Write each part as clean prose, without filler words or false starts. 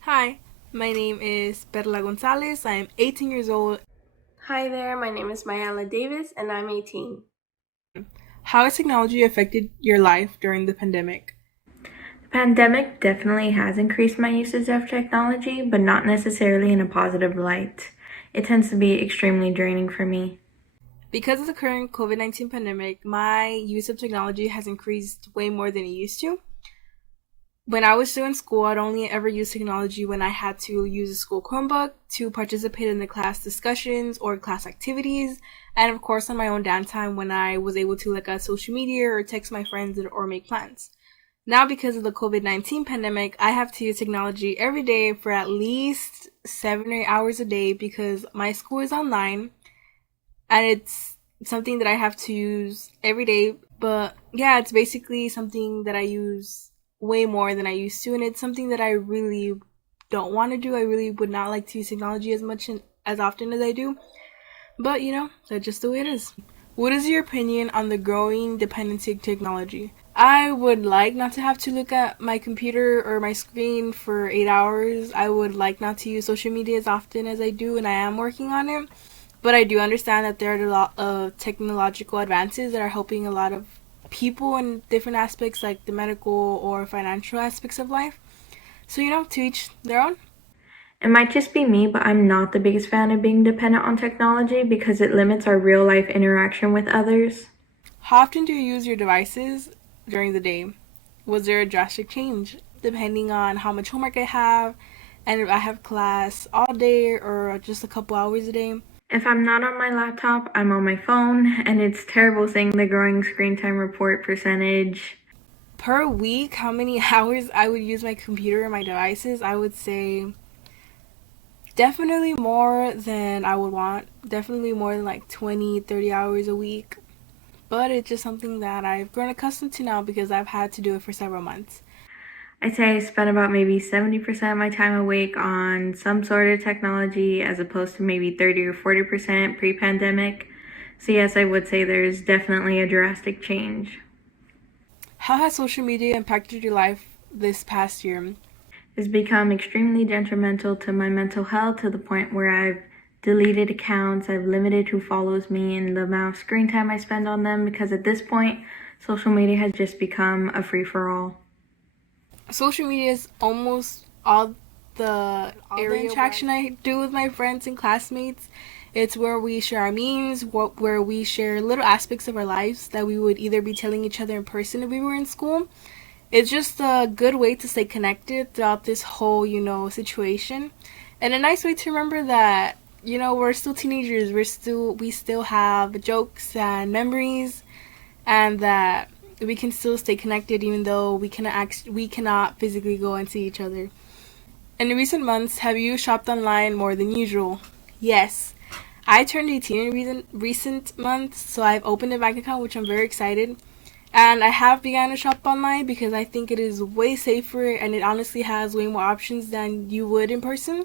Hi, my name is Perla Gonzalez. I am 18 years old. Hi there, my name is Mayala Davis and I'm 18. How has technology affected your life during the pandemic? The pandemic definitely has increased my usage of technology, but not necessarily in a positive light. It tends to be extremely draining for me. Because of the current COVID-19 pandemic, my use of technology has increased way more than it used to. When I was still in school, I'd only ever use technology when I had to use a school Chromebook to participate in the class discussions or class activities, and of course on my own downtime when I was able to look at social media or text my friends or make plans. Now, because of the COVID-19 pandemic, I have to use technology every day for at least 7 or 8 hours a day because my school is online and it's something that I have to use every day. But yeah, it's basically something that I use way more than I used to, and it's something that I really don't want to do. I really would not like to use technology as much and as often as I do. But that's just the way it is. What is your opinion on the growing dependency of technology? I would like not to have to look at my computer or my screen for 8 hours. I would like not to use social media as often as I do, and I am working on it. But I do understand that there are a lot of technological advances that are helping a lot of people in different aspects, like the medical or financial aspects of life. So, to each their own. It might just be me, but I'm not the biggest fan of being dependent on technology because it limits our real life interaction with others. How often do you use your devices during the day? Was there a drastic change depending on how much homework I have and if I have class all day or just a couple hours a day? If I'm not on my laptop, I'm on my phone, and it's terrible seeing the growing screen time report percentage. Per week, how many hours I would use my computer and my devices? I would say definitely more than I would want. Definitely more than like 20, 30 hours a week. But it's just something that I've grown accustomed to now because I've had to do it for several months. I'd say I spend about maybe 70% of my time awake on some sort of technology as opposed to maybe 30 or 40% pre pandemic. So, yes, I would say there's definitely a drastic change. How has social media impacted your life this past year? It's become extremely detrimental to my mental health to the point where I've deleted accounts, I've limited who follows me and the amount of screen time I spend on them because at this point, social media has just become a free for all. Social media is almost all the interaction I do with my friends and classmates. It's where we share our memes, where we share little aspects of our lives that we would either be telling each other in person if we were in school. It's just a good way to stay connected throughout this whole, situation. And a nice way to remember that, we're still teenagers. We still have jokes and memories, and that we can still stay connected even though we cannot physically go and see each other. In recent months, have you shopped online more than usual? Yes. I turned 18 in recent months, so I've opened a bank account, which I'm very excited. And I have begun to shop online because I think it is way safer and it honestly has way more options than you would in person.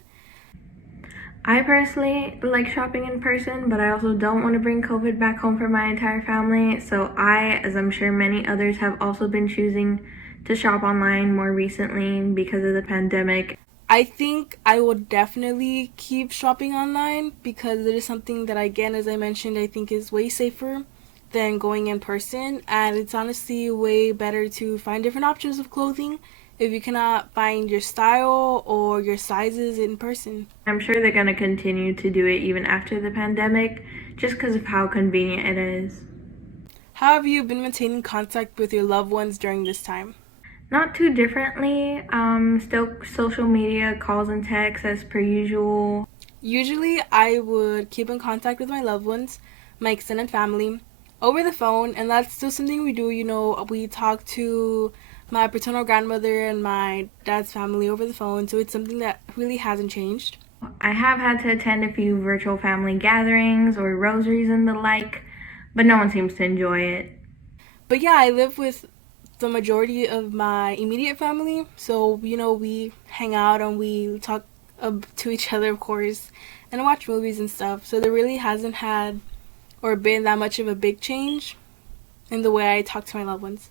I personally like shopping in person, but I also don't want to bring COVID back home for my entire family. So I, as I'm sure many others, have also been choosing to shop online more recently because of the pandemic. I think I will definitely keep shopping online because it is something that, again, as I mentioned, I think is way safer than going in person. And it's honestly way better to find different options of clothing if you cannot find your style or your sizes in person. I'm sure they're going to continue to do it even after the pandemic just because of how convenient it is. How have you been maintaining contact with your loved ones during this time? Not too differently, still social media, calls and texts as per usual. Usually, I would keep in contact with my loved ones, my extended family, over the phone, and that's still something we do. We talk to my paternal grandmother and my dad's family over the phone, so it's something that really hasn't changed. I have had to attend a few virtual family gatherings or rosaries and the like, but no one seems to enjoy it. But yeah, I live with the majority of my immediate family, so we hang out and we talk to each other, of course, and watch movies and stuff. So there really hasn't had or been that much of a big change. in the way I talk to my loved ones.